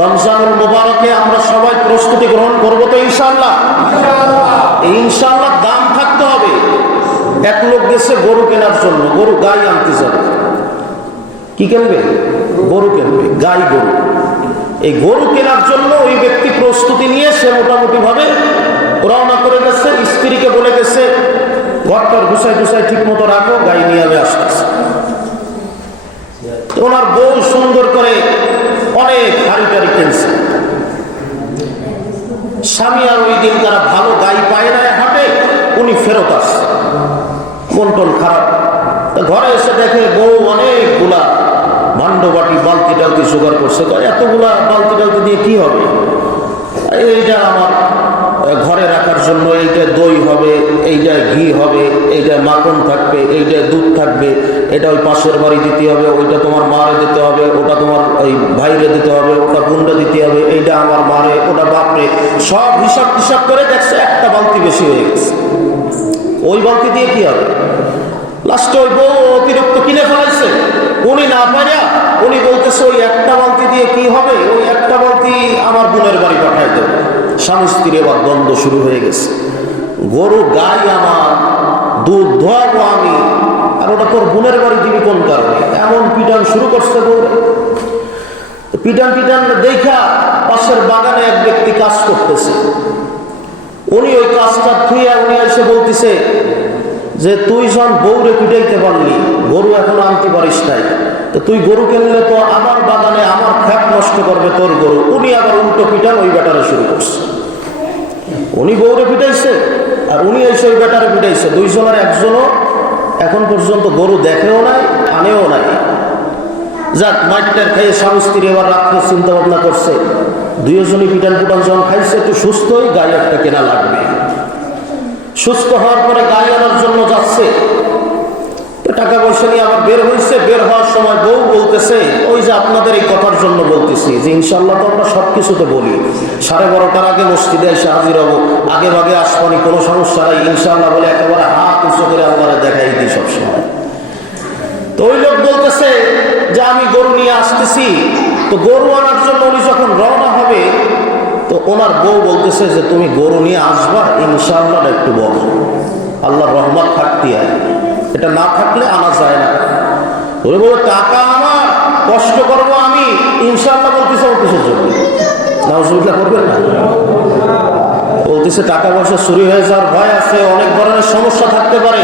রমজানুল মুবারকে আমরা সবাই প্রস্তুতি গ্রহণ করবো তো ইনশাআল্লাহ। ইনশাআল্লাহ দাম থাকতে হবে। এক লোক গেছে গরু কেনার জন্য, গরু গাই আনতে যাবে। কি কিনবে? গরু কিনবে, গাই গরু। এই গরু কেনার জন্য ওই ব্যক্তি প্রস্তুতি নিয়ে সে মোটামুটি ভাবে রওনা করে গেছে। স্ত্রীকে বলে গেছে ঘরটার গুছাই গুছাই ঠিক মতো রাখো, গাই নিয়ে আমি আসতেছি। ওনার বউ সুন্দর করে অনেক হাড়ি টাড়ি কিনছে। স্বামী আর ওই দিন তারা ভালো গাই পায় না হাটে, উনি ফেরত আসছে, মন টন খারাপ। ঘরে এসে দেখে বউ অনেকগুলা ভাণ্ড বাটি বালতি টালতি জোগাড় করছে। এতগুলা বালতি টালতি দিয়ে কি হবে? এইটা আমার ঘরে রাখার জন্য, এইটা দই হবে, এইটায় ঘি হবে, এইটায় মাখন থাকবে, এইটায় দুধ থাকবে, এটা ওই পাশের বাড়ি দিতে হবে, ওইটা তোমার মারে দিতে হবে, ওটা তোমার ওই ভাইরে দিতে হবে, ওটা বোনটা দিতে হবে, এইটা আমার মারে, ওটা বাপরে। সব হিসাব টিসাব করে দেখছে একটা বালতি বেশি হয়ে গেছে। ওই বালতি দিয়ে কি হবে? লাস্টে ওই বউ অতিরিক্ত কিনে ফেলাইছে। উনি না পারিয়া উনি বলতেছে ওই একটা বালতি দিয়ে কি হবে, ওই একটা বালতি আমার বোনের বাড়ি পাঠাই দেবে। স্বামী স্ত্রী এবার দ্বন্দ্ব শুরু হয়ে গেছে। গরু গাই আমার, দুধ ধোয়াবো আমি, আর ওটা তোর বোনের বাড়ি দিবি কোন কারণে? এমন পিটান শুরু করছে বউরে। পিটান পিটান দেখা পাশের বাগানে এক ব্যক্তি কাজ করতেছে। উনি ওই কাজটা থুইয়া উনি এসে বলতেছে যে তুই যখন বউরে পিটাইতে পারলি, গরু এখনো আনতে পারিস নাই, তো তুই গরু কিনলে তো আমার বাগানে আমার খ্যাপ নষ্ট করবে তোর গরু। উনি আবার উল্টো পিটান ওই ব্যাটারে শুরু করছে। উনি বউরে পিটাইছে আর উনি এসে ওই ব্যাটারে পিটাইছে। দুইজনের একজনও এখন পর্যন্ত গরু দেখেও নাই, আনেও নাই। যাক, মাইটার খাইয়ে স্বামী স্ত্রী এবার রাত্রে চিন্তা ভাবনা করছে, দুইজনই পিটান পুটান যখন খাইছে একটু সুস্থ হয়ে গাই একটা কেনা লাগবে। সুস্থ হওয়ার পরে গাই আনার জন্য যাচ্ছে, টাকা পয়সা নিয়ে আবার বের হয়েছে। বের হওয়ার সময় বউ বলতেছে ওই যে আপনাদের এই কথার জন্য বলতেছি যে ইনশাল্লাহ তো আমরা সব কিছুতে বলি 12:30টার আগে মসজিদে এসে হাজির হবো, আগে ভাগে আসবানি, কোনো সমস্যা নাই ইনশাল্লাহ বলে একেবারে হাত উঁচু করে আল্লাহরে দেখাই দিই সবসময়। তো ওই লোক বলতেছে যে আমি গরু নিয়ে আসতেছি। তো গরু আনার জন্য উনি যখন রওনা হবে, তো ওনার বউ বলতেছে যে তুমি গরু নিয়ে আসবা ইনশাআল্লাহ, একটু বলো আল্লাহর রহমত থাকতে হয়, এটা না থাকলে আনা যায় না। ওরে বলো টাকা আমার, কষ্ট করবো আমি, ইনশাআল্লাহ বলতেছে কিসের জন্য? নাউজুবিল্লাহ করবেন না? বলতেছে টাকা পয়সা চুরি হয়ে যাওয়ার ভয় আছে, অনেক ধরনের সমস্যা থাকতে পারে।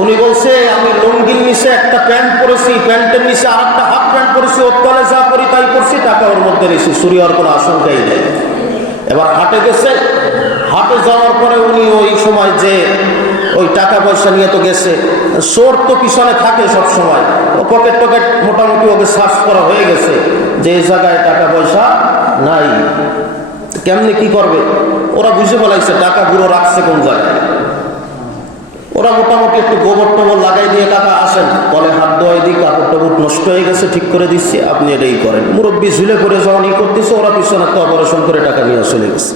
উনি বলছে আমি লুঙ্গির নিচে একটা প্যান্ট পরেছি, প্যান্টের নিচে আর একটা হাফ প্যান্ট পরেছি, ওর তলে যা করি তাই করছি, টাকা ওর মধ্যে রেখেছি, চুরি হওয়ার কোনো আশঙ্কাই নেই। এবার হাটে গেছে। হাটে যাওয়ার পরে উনি ওই সময় যে ওই টাকা পয়সা নিয়ে তো গেছে, চোর তো পিছনে থাকে সব সময়, ও পকেট টকেট মোটামুটি ওকে সার্চ করা হয়ে গেছে যে এই জায়গায় টাকা পয়সা নাই। কেমনে কি করবে? ওরা বুঝে ফেলাইছে টাকা গুলো রাখছে কোন জায়গায়। ওরা মোটামুটি একটু গোবর টোবর লাগাই দিয়ে টাকা আসেন, বলে হাত ধোয়াই দিই, কাপড় টাপড় নষ্ট হয়ে গেছে, ঠিক করে দিচ্ছি, আপনি এটাই করেন। মুরব্বী ঝুলে করে যখন ই করতেছে, ওরা পিছনে একটা অপারেশন করে টাকা নিয়ে চলে গেছে।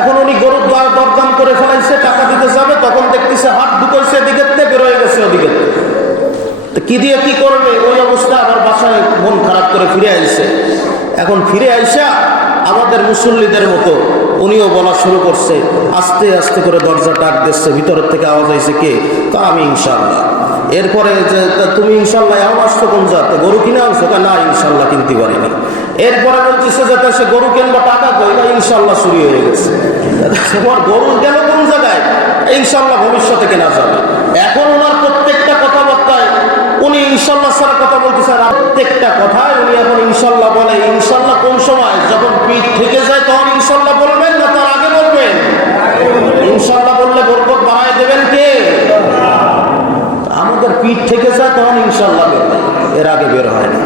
এখন উনি গরুর দরদাম করে ফেলাইছে, টাকা দিতে যাবে, তখন দেখতেছে হাত ঢুকাইছে এদিকে, বেরোয় গেছে ওদিকে। তো কি দিয়ে কি করবে? ওই অবস্থা আবার বাসায় মন খারাপ করে ফিরে আইছে। এখন ফিরে আইসা আমাদের মুসল্লিদের মতো উনিও বলা শুরু করছে, আস্তে আস্তে করে দরজা ডাক দিচ্ছে, ভিতরের থেকে আওয়াজ আইছে কে? তা আমি ইনশাল্লাহ। এরপরে যে তুমি ইনশাল্লাহ এখন আসছো কোন জাতে? গরু কিনে আনছো? না ইনশাল্লাহ কিনতে পারিনি। এরপরে বলতেছে যাতে সে গরু কিনবা, টাকা কই? না ইনশাল্লাহ চুরি হয়ে গেছে। তোমার গরু গেল কোন জায়গায়? ইনশাল্লাহ ভবিষ্যতে কেনা যাবে। এখন ওনার প্রত্যেকটা কথাবার্তায় উনি ইনশাল্লাহ ছাড়া কথা বলতেছে, প্রত্যেকটা কথায় উনি এখন ইনশাল্লাহ বলে। ইনশাল্লাহ কোন সময়? যখন পিঠ থেকে যায় তখন ইনশাল্লাহ বলবেন, না তার আগে বলবেন? ইনশাল্লাহ বললে বরকত বাড়ায় দেবেন কে? আমাদের পিঠ থেকে যায় তখন ইনশাল্লাহ বের হয়, এর আগে বের হয় না।